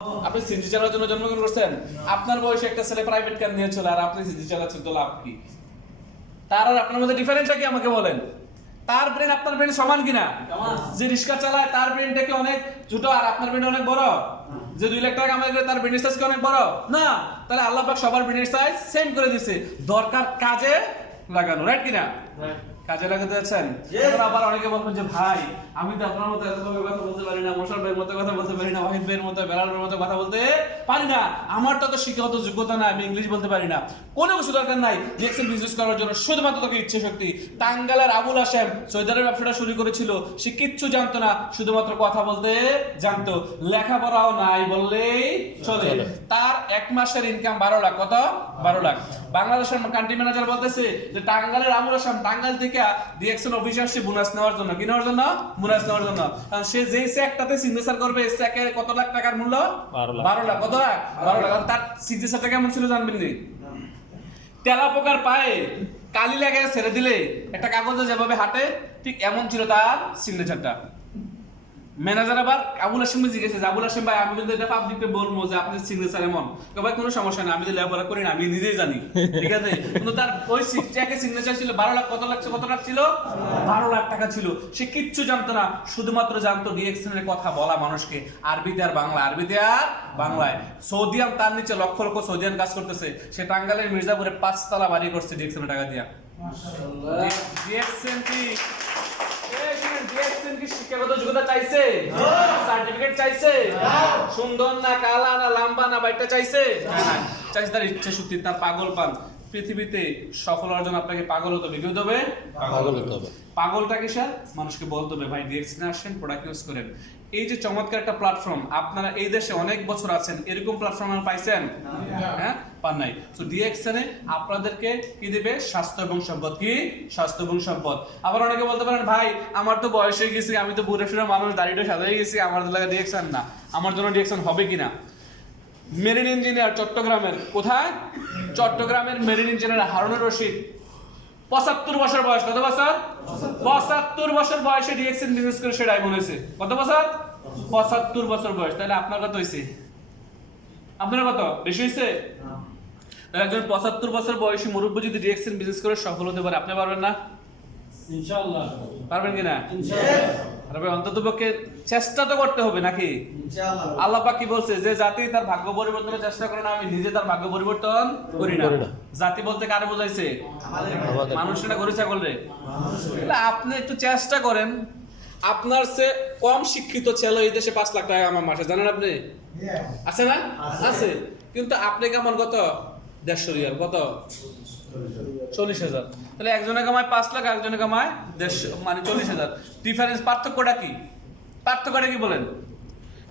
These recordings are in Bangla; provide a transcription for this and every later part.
আপনি সিজি চালানোর জন্য জন্মগ্রহণ করছেন, আপনার বয়সে একটা ছেলে প্রাইভেট কার নিয়ে চলে আর আপনি সিজি চালাচ্ছেন, তো লাভ কি? তার আর আপনার মধ্যে ডিফারেন্সটা কি আমাকে বলেন? তার ব্রেন আপনার ব্রেন সমান কিনা? যে রিক্সা চালায় তার ব্রেনটা কি অনেক ছোট আর আপনার ব্রেন অনেক বড়? যে 2 লাখ টাকা কামাই করে তার ব্রেনের সাইজ কি অনেক বড় না? তাহলে আল্লাহ পাক সবার ব্রেনের সাইজ সেম করে দিয়েছে, দরকার কাজে লাগানো, রাইট কিনা? কাজে লাগাতে যাচ্ছেন। আবার অনেকে বলবেন যে ভাই আমি তো আপনার মতো এতভাবে কথা বলতে পারি না, মোশারফ ভাইয়ের মতো কথা বলতে পারি না, ওয়াহিদ ভাইয়ের মতো, বেলাল ভাইয়ের মতো কথা বলতে পারি না, আমার তো শিক্ষাগত যোগ্যতা না, আমি ইংলিশ বলতে পারি না। কোনো কিছু দরকার নাই ডিএক্সএল বিজনেস করার জন্য, শুধুমাত্র তোকে ইচ্ছে শক্তি। টাঙ্গালের আবুল হাশেম সৈদারের ব্যবসাটা শুরু করেছিল, সে কিচ্ছু জানতো না, শুধুমাত্র কথা বলতে জানতো, লেখাপড়াও নাই বললেই চলে। তার 1 মাসের ইনকাম 12 লাখ। কত? 12 লাখ। বাংলাদেশের কান্ট্রি ম্যানেজার বলতেছে যে টাঙ্গালের আবুল হাশেম টাঙ্গাল থেকে ডিএক্সএল অফিসে আসছে বোনাস নেওয়ার জন্য। কি নেওয়ার জন্য? বোনাস নেওয়ার জন্য। কারণ সে যেই চেকটাতে সিগনেচার করবে, এই চেকের কত লাখ টাকার মূল্য? 12 লাখ। কত লাখ? 12 লাখ। তার সিগনেচারটা কেমন ছিল জানবেন নি? তেলা পোকার পায়ে কালি লাগে ছেড়ে দিলে একটা কাগজে যেভাবে হাঁটে, ঠিক এমন ছিল তার সিগনেচারটা। ম্যানেজার আবার আবুল হাশিম জিজ্ঞেস করছে, আবুল হাশিম ভাই আমি কিন্তু এটা পাবলিককে বলবো যে আপনার সিগনেচার এমন? ভাই কোনো সমস্যা না, আমি তো লেখাপড়া করি না, আমি নিজেই জানি, ঠিক আছে? কিন্তু তার ওই চেকে সিগনেচার ছিল 12 লাখ। কত লাখ ছিল? 12 লাখ টাকা ছিল। সে কিচ্ছু জানতো না, শুধুমাত্র জানতো ডিএক্সএল এর কথা বলা মানুষকে, আরবিতে আর বাংলা, আরবিতে আর বাংলায়। সৌদিয়ান তার নিচে লক্ষ লক্ষ সৌদিয়ান কাজ করতেছে। সে টাঙ্গাইলের মির্জাপুরে 5 তলা বাড়ি করছে ডিএক্সএল টাকা দিয়া। মাশাআল্লাহ। ডিএক্সএল কি শিক্ষাগত যোগ্যতা চাইছে? সার্টিফিকেট চাইছে? সুন্দর না, কালা না, লম্বা না, বাইটা চাইছে? চাইছে তার ইচ্ছা শক্তি, তার পাগলপান। পৃথিবীতে সফল হওয়ার জন্য আপনাকে পাগল হতে হবে। কি হতে হবে? পাগল হতে হবে। পাগলটা কি স্যার? মানুষকে বলতে হবে ভাই ডিএক্সএল আসেন, প্রোডাক্ট ইউজ করেন। এই যে চমৎকার একটা প্ল্যাটফর্ম, আপনারা এই দেশে অনেক বছর আছেন, এরকম প্ল্যাটফর্ম আর পাইছেন? হ্যাঁ, পান নাই। তো ডিএক্সএল আপনাদেরকে কি দিবে? স্বাস্থ্য এবং সম্পদ। কি? স্বাস্থ্য এবং সম্পদ। আবার অনেকে বলতে পারেন ভাই আমার তো বয়স হয়ে গেছে, আমি তো বুড়ো শুনে মানুষ, দাড়িটা সাদা হয়ে গেছি, আমার তো লাগে ডিএক্সএল না, আমার জন্য ডিএক্সএল হবে কিনা? মেরিন ইঞ্জিনিয়ার চট্টগ্রামের, কোথায়? চট্টগ্রামের মেরিন ইঞ্জিনিয়ার হারুনুর রশিদ, 75 বছর বয়স। কত বছর? 75 বছর বয়সে ডিএক্সএল বিজনেস করে সে ডায়মন্ড হয়েছে। কত বছর? 75 বছর বয়স। তাহলে আপনার কত হয়েছে? আপনার কত বেশি হয়েছে? তাহলে একজন 75 বছর বয়সী মুরব্বী যদি ডিএক্সএল বিজনেস করে সফল হতে পারে, আপনি পারবেন না? ইনশাআল্লাহ পারবেন কিনা? ইনশাআল্লাহ। অন্ততপক্ষে চেষ্টা তো করতে হবে নাকি? ইনশাআল্লাহ। আল্লাহ পাক কি বলছে? যে জাতি তার ভাগ্য পরিবর্তনের চেষ্টা করে না, আমি নিজে তার ভাগ্য পরিবর্তন করি না। জাতি বলতে কারে বোঝাইছে? মানুষটা গরু ছাগল রে। আপনি একটু চেষ্টা করেন, আপনার চেয়ে কম শিক্ষিত ছেলে এই দেশে 5 লাখ টাকা আমার মাসে, জানেন আপনি? আছে না? আছে। কিন্তু আপনি কেমন? কত? 150 রিয়াল। কত? 40,000। তাহলে একজনে কামায় 5 লাখ, একজনে কামায় 150, মানে 40,000। ডিফারেন্স, পার্থক্যটা কি? পার্থক্যটা কি বলেন?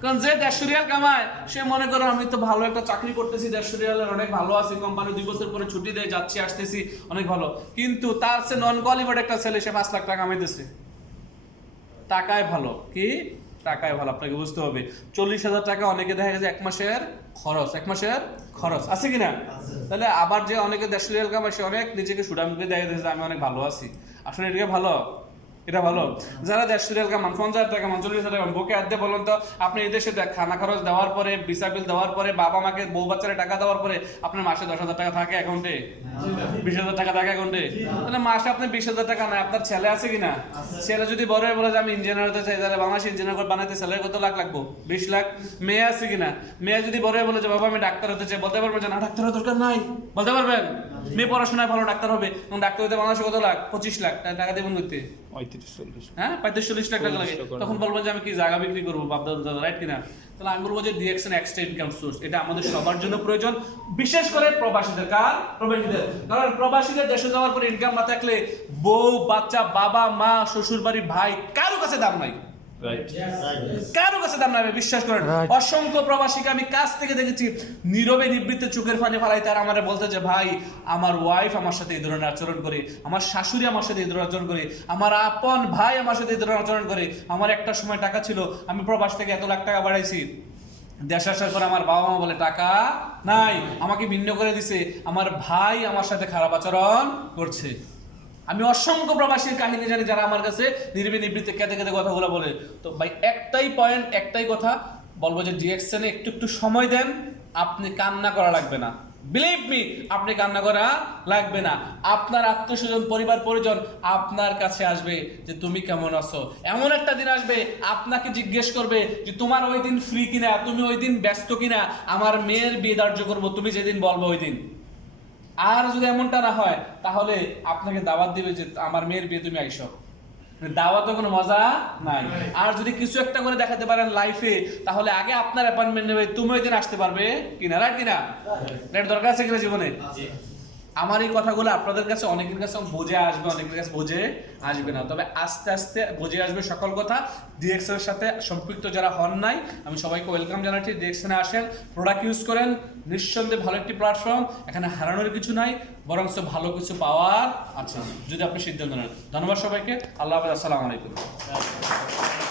কারণ যে 150 রিয়াল কামায় সে মনে করে আমি তো ভালো একটা চাকরি করতেছি, 150 রিয়ালের অনেক ভালো আছি, কোম্পানি 2 বছর পরে ছুটি দেয়, যাচ্ছি আসতেছি, অনেক ভালো। কিন্তু তার সে নন কোয়ালিফাইড একটা ছেলে, সে 5 লাখ টাকা কামাইতেছে। টাকায় ভালো। কি? টাকায় ভালো। আপনাকে বুঝতে হবে 40,000 টাকা অনেকে দেখা গেছে 1 মাসের খরচ, 1 মাসের খরচ আছে কিনা? তাহলে আবার যে অনেকে 150 রিয়াল কামায় সে অনেক নিজেকে সুডামকে দেখা যাচ্ছে আমি অনেক ভালো আছি। আসলে এটা ভালো? এটা ভালো? যারা 150 রিয়াল কামান, 50,000 টাকা কামান, 40,000 টাকা কামান, বুকে হাত দিয়ে বলুন তো, আপনি এই দেশে খানা খরচ দেওয়ার পরে, ভিসা বিল দেওয়ার পরে, বাবা মাকে বউ বাচ্চারা টাকা দেওয়ার পরে আপনার মাসে 10,000 টাকা থাকে অ্যাকাউন্টে? 20,000 টাকা থাকে অ্যাকাউন্টে? তাহলে মাসে আপনি 20,000 টাকা নাই, আপনার ছেলে আছে কিনা? ছেলে যদি বড় হয়ে বলে যে আমি ইঞ্জিনিয়ার হতে চাই, তাহলে বাংলাদেশ ইঞ্জিনিয়ার বানাইতে স্যালারি কত লাখ লাগবে? 20 লাখ। মেয়ে আছে কিনা? মেয়ে যদি বড় হয়ে বলে যে বাবা আমি ডাক্তার হতে চাই, বলতে পারবেন যে না ডাক্তারের দরকার নাই? বলতে পারবেন? মেয়ে পড়াশোনায় ভালো, ডাক্তার হবে, এবং ডাক্তার হতে বাংলাদেশে কত লাখ? 25 লাখ। তাহলে টাকা দেবেন করতে 35-40। হ্যাঁ, 35-40 লাখ টাকা লাগে। তখন বলবেন যে আমি কি জায়গা বিক্রি করবো, বাপদাদা, রাইট কিনা? তাহলে আমি বলবো যে ডিএক্সএল এক্সট্রা ইনকাম সোর্স, এটা আমাদের সবার জন্য প্রয়োজন, বিশেষ করে প্রবাসীদের। কার? প্রবাসীদের। কারণ প্রবাসীদের দেশে যাওয়ার পরে ইনকাম না থাকলে বউ বাচ্চা, বাবা মা, শ্বশুর বাড়ি, ভাই, কারো কাছে দাম নাই। কারো কাছে দাম নাই, বিশ্বাস করেন। অসংখ্য প্রবাসীকে আমি কাছ থেকে দেখেছি নীরবে নিবৃত্তে চোখের পানি ফেলাই, তারা আমারে বলতে যে ভাই আমার ওয়াইফ আমার সাথে এই ধরনের আচরণ করে, আমার শাশুড়ি আমার সাথে এই ধরনের আচরণ করে, আমার আপন ভাই আমার সাথে এই ধরনের আচরণ করে। আমার একটা সময় টাকা ছিল, আমি প্রবাস থেকে এত লাখ টাকা বাড়াইছি, দেশ আসার পর আমার বাবা মা বলে টাকা নাই, আমাকে ভিন্ন করে দিছে, আমার ভাই আমার সাথে খারাপ আচরণ করছে। আমি অসংখ্য প্রবাসীর কাহিনী জানি যারা আমার কাছে নির্বিবৃত্তে কেঁদে কেঁদে কথাগুলো বলে। তো ভাই একটাই পয়েন্ট, একটাই কথা, বলবো যে ডিএক্সএনে একটু একটু সময় দেন, আপনি কান্না করা লাগবে না, বিলিভ মি, আপনি কান্না করা লাগবে না। আপনার আত্মীয়স্বজন, পরিবার পরিজন আপনার কাছে আসবে যে তুমি কেমন আছো। এমন একটা দিন আসবে আপনাকে জিজ্ঞেস করবে যে তোমার ওই দিন ফ্রি কিনা, তুমি ওই দিন ব্যস্ত কিনা, আমার মেয়ের বিয়ে ধার্য করবো, তুমি যেদিন বলবো ওই দিন। আর যদি এমনটা না হয় তাহলে আপনাকে দাওয়াত দিবে যে আমার মেয়ের বিয়ে তুমি আইসো। দাওয়াতে কোনো মজা নাই। আর যদি কিছু একটা করে দেখাতে পারেন লাইফে, তাহলে আগে আপনার অ্যাপয়েন্টমেন্ট নেবে, তুমি ওই দিন আসতে পারবে কিনা, রাইট কিনা? রাইট, দরকার আছে কিনা জীবনে? আমার এই কথাগুলো আপনাদের কাছে অনেকের কাছে বুঝে আসবে, অনেকের কাছে বুঝে আসবে না, তবে আস্তে আস্তে বুঝে আসবে সকল কথা। ডিএক্সএন এর সাথে সম্পৃক্ত যারা হন নাই, আমি সবাইকে ওয়েলকাম জানাচ্ছি। ডিএক্সএনে আসেন, প্রোডাক্ট ইউজ করেন, নিঃসন্দেহে ভালো একটি প্ল্যাটফর্ম। এখানে হারানোর কিছু নাই, বরং ভালো কিছু পাওয়ার আছে যদি আপনি সিদ্ধান্ত নেন। ধন্যবাদ সবাইকে, আল্লাহ হাফেজ, আসসালামু আলাইকুম।